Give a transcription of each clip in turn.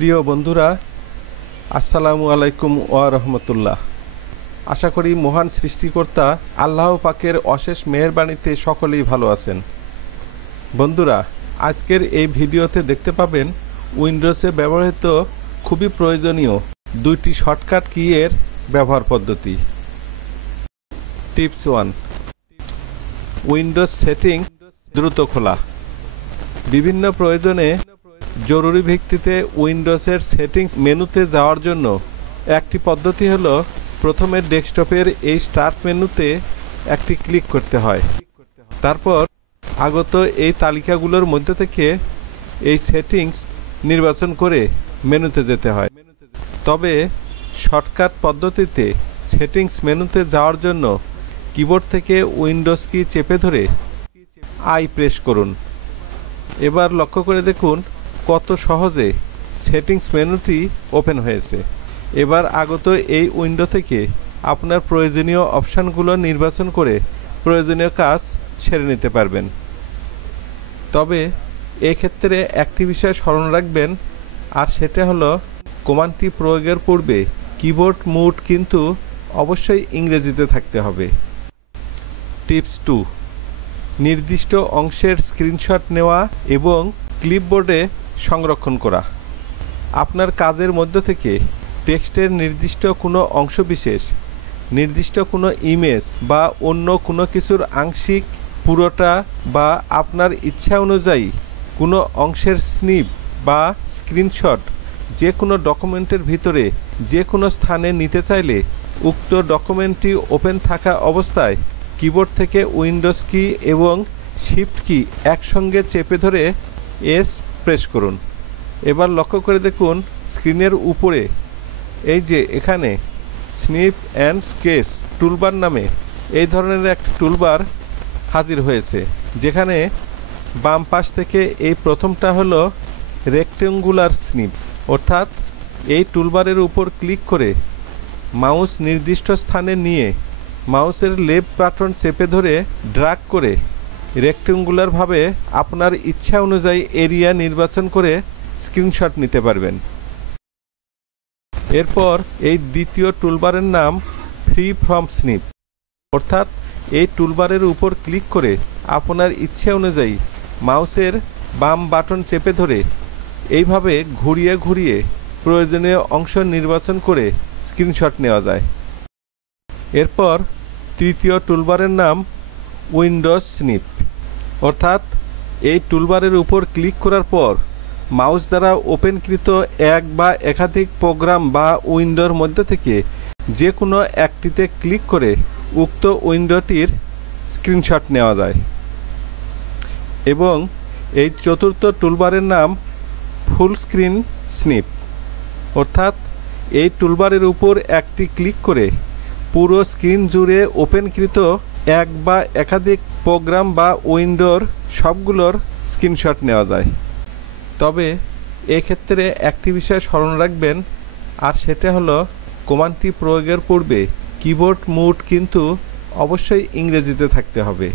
প্রিয় বন্ধুরা, আসসালামু আলাইকুম ওয়া রাহমাতুল্লাহ। আশা করি মহান সৃষ্টিকর্তা আল্লাহ পাকের অশেষ মেহেরবানিতে সকলেই ভালো আছেন। বন্ধুরা, আজকের এই ভিডিওতে দেখতে পাবেন উইন্ডোজে ব্যবহৃত খুবই প্রয়োজনীয় দুইটি শর্টকাট কি এর ব্যবহার পদ্ধতি। টিপস 1, উইন্ডোজ সেটিং দ্রুত খোলা। বিভিন্ন প্রয়োজনে জরুরি ভিত্তিতে উইন্ডোজের সেটিংস মেনুতে যাওয়ার জন্য একটি পদ্ধতি হলো প্রথমে ডেস্কটপের এই স্টার্ট মেনুতে একটি ক্লিক করতে হয়। তারপর আগত এই তালিকাগুলোর মধ্যে থেকে এই সেটিংস নির্বাচন করে মেনুতে যেতে হয়। তবে শর্টকাট পদ্ধতিতে সেটিংস মেনুতে যাওয়ার জন্য কিবোর্ড থেকে উইন্ডোজ কি চেপে ধরে আই প্রেস করুন। এবার লক্ষ্য করে দেখুন কত সহজে সেটিংস মেনুটি ওপেন হয়েছে। এবার আগত এই উইন্ডো থেকে আপনার প্রয়োজনীয় অপশানগুলো নির্বাচন করে প্রয়োজনীয় কাজ সেরে নিতে পারবেন। তবে এক্ষেত্রে একটি বিষয় স্মরণ রাখবেন, আর সেটা হলো কমান্ডটি প্রয়োগের পূর্বে কিবোর্ড মুড কিন্তু অবশ্যই ইংরেজিতে থাকতে হবে। টিপস 2, নির্দিষ্ট অংশের স্ক্রিনশট নেওয়া এবং ক্লিপবোর্ডে সংরক্ষণ করা। আপনার কাজের মধ্য থেকে টেক্সটের নির্দিষ্ট কোনো অংশবিশেষ, নির্দিষ্ট কোনো ইমেজ বা অন্য কোনো কিছুর আংশিক, পুরোটা বা আপনার ইচ্ছা অনুযায়ী কোনো অংশের স্নিপ বা স্ক্রিনশট যে কোনো ডকুমেন্টের ভিতরে যে কোনো স্থানে নিতে চাইলে উক্ত ডকুমেন্টটি ওপেন থাকা অবস্থায় কিবোর্ড থেকে উইন্ডোজ কি এবং শিফট কি একসঙ্গে চেপে ধরে এস প্রেস করুন। এবার লক্ষ্য করে দেখুন স্ক্রিনের উপরে এই যে এখানে স্নিপ অ্যান্ড স্কেচ টুলবার নামে এই ধরনের একটি টুলবার হাজির হয়েছে, যেখানে বাম পাশ থেকে এই প্রথমটা হলো রেক্টেঙ্গুলার স্নিপ, অর্থাৎ এই টুলবারের উপর ক্লিক করে মাউস নির্দিষ্ট স্থানে নিয়ে মাউসের লেফট বাটন চেপে ধরে ড্র্যাগ করে রেক্টেঙ্গুলারভাবে আপনার ইচ্ছা অনুযায়ী এরিয়া নির্বাচন করে স্ক্রিনশট নিতে পারবেন। এরপর এই দ্বিতীয় টুলবারের নাম ফ্রি ফ্রম স্নিপ, অর্থাৎ এই টুলবারের উপর ক্লিক করে আপনার ইচ্ছা অনুযায়ী মাউসের বাম বাটন চেপে ধরে এইভাবে ঘুরিয়ে ঘুরিয়ে প্রয়োজনীয় অংশ নির্বাচন করে স্ক্রিনশট নেওয়া যায়। এরপর তৃতীয় টুলবারের নাম উইন্ডোজ স্নিপ, অর্থাৎ এই টুলবারের উপর ক্লিক করার পর মাউস দ্বারা ওপেনকৃত এক বা একাধিক প্রোগ্রাম বা উইন্ডোর মধ্যে থেকে যে কোনো একটিতে ক্লিক করে উক্ত উইন্ডোটির স্ক্রিনশট নেওয়া যায়। এবং এই চতুর্থ টুলবারের নাম ফুল স্ক্রিন স্নিপ, অর্থাৎ এই টুলবারের উপর একটি ক্লিক করে পুরো স্ক্রিন জুড়ে ওপেনকৃত এক বা একাধিক প্রোগ্রাম বা উইন্ডোর সবগুলোর স্ক্রিনশট নেওয়া যায়। তবে এক্ষেত্রে একটি বিষয় স্মরণ রাখবেন, আর সেটা হলো কমান্ডটি প্রয়োগের পূর্বে কিবোর্ড মুড কিন্তু অবশ্যই ইংরেজিতে থাকতে হবে।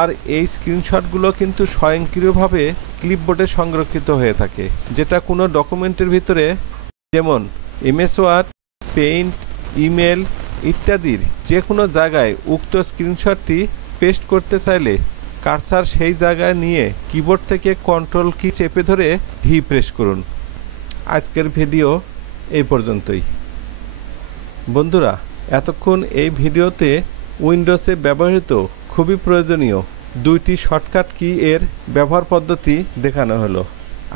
আর এই স্ক্রিনশটগুলো কিন্তু স্বয়ংক্রিয়ভাবে ক্লিপবোর্ডে সংরক্ষিত হয়ে থাকে, যেটা কোনো ডকুমেন্টের ভিতরে যেমন এমএস ওয়ার্ড, পেইন্ট, ইমেল ইত্যাদির যে কোনো জায়গায় উক্ত স্ক্রিনশটটি পেস্ট করতে চাইলে কার্সার সেই জায়গায় নিয়ে কিবোর্ড থেকে কন্ট্রোল কি চেপে ধরে ভি প্রেস করুন। আজকের ভিডিও এই পর্যন্তই। বন্ধুরা, এতক্ষণ এই ভিডিওতে উইন্ডোজে ব্যবহৃত খুবই প্রয়োজনীয় দুইটি শর্টকাট কি এর ব্যবহার পদ্ধতি দেখানো হলো।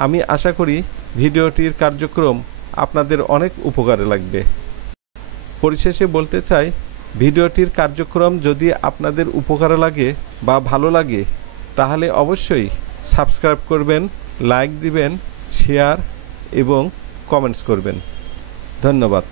আমি আশা করি ভিডিওটির কার্যক্রম আপনাদের অনেক উপকারে লাগবে। পরিশেষে বলতে চাই, ভিডিওটির কার্যক্রম যদি আপনাদের উপকারে লাগে বা ভালো লাগে তাহলে অবশ্যই সাবস্ক্রাইব করবেন, লাইক দিবেন, শেয়ার এবং কমেন্টস করবেন। ধন্যবাদ।